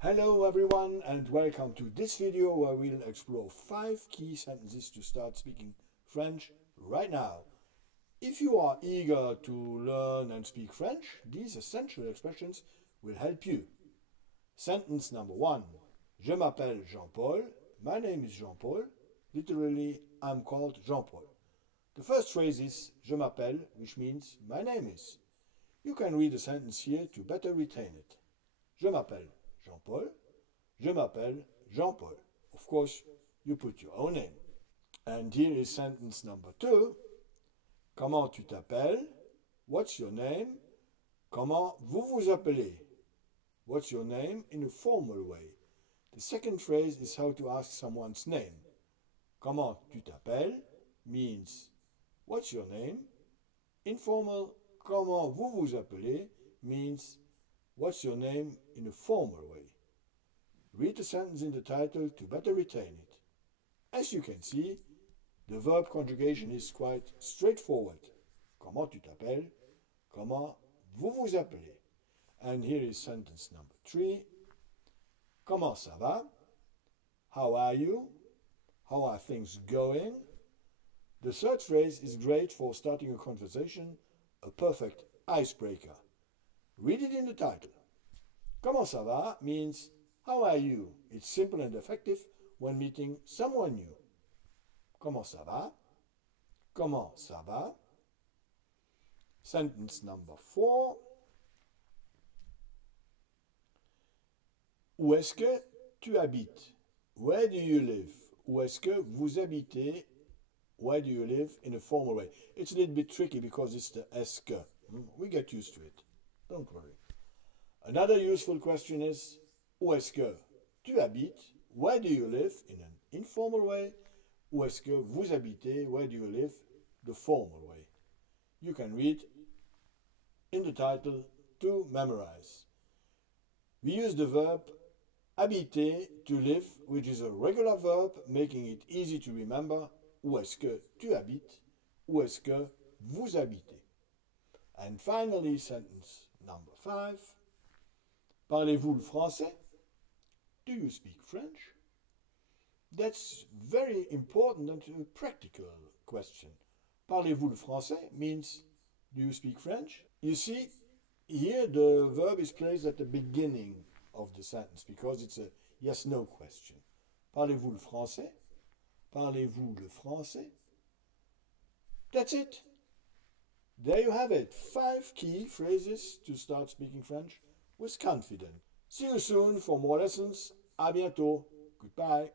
Hello everyone and welcome to this video where we'll explore 5 key sentences to start speaking French right now. If you are eager to learn and speak French, these essential expressions will help you. Sentence number 1. Je m'appelle Jean-Paul. My name is Jean-Paul. Literally, I'm called Jean-Paul. The first phrase is je m'appelle, which means my name is. You can read the sentence here to better retain it. Je m'appelle Jean-Paul. Je m'appelle Jean-Paul. Of course, you put your own name. And here is sentence number 2. Comment tu t'appelles? What's your name? Comment vous vous appelez? What's your name in a formal way. The second phrase is how to ask someone's name. Comment tu t'appelles means what's your name? Informal, comment vous vous appelez means what's your name in a formal way. Read the sentence in the title to better retain it. As you can see, the verb conjugation is quite straightforward. Comment tu t'appelles? Comment vous vous appelez? And here is sentence number 3. Comment ça va? How are you? How are things going? The third phrase is great for starting a conversation, a perfect icebreaker. Read it in the title. Comment ça va means how are you? It's simple and effective when meeting someone new. Comment ça va? Comment ça va? Sentence number 4. Où est-ce que tu habites? Where do you live? Où est-ce que vous habitez? Where do you live in a formal way? It's a little bit tricky because it's the est-ce que. We get used to it. Don't worry. Another useful question is où est-ce que tu habites? Where do you live in an informal way? Où est-ce que vous habitez? Where do you live? The formal way. You can read in the title to memorize. We use the verb habiter to live, which is a regular verb, making it easy to remember. Où est-ce que tu habites? Où est-ce que vous habitez? And finally, sentence number 5. Parlez-vous le français? Do you speak French? That's very important and a practical question. Parlez-vous le français means, do you speak French? You see, here the verb is placed at the beginning of the sentence because it's a yes-no question. Parlez-vous le français? Parlez-vous le français? That's it. There you have it. 5 key phrases to start speaking French with confidence. See you soon for more lessons. À bientôt. Goodbye.